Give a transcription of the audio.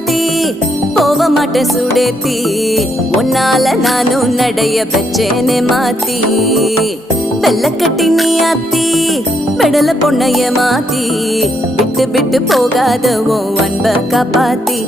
ராசாத்தி போக மாட்டேன் சுடேத்தி உன்னால நானும் நடைய பெச்சேனே மாத்தி வெள்ளக்கட்டி நீ ஆத்தி பெடல பொண்ணைய மாத்தி விட்டு விட்டு போகாத உன் அன்ப காப்பாத்தி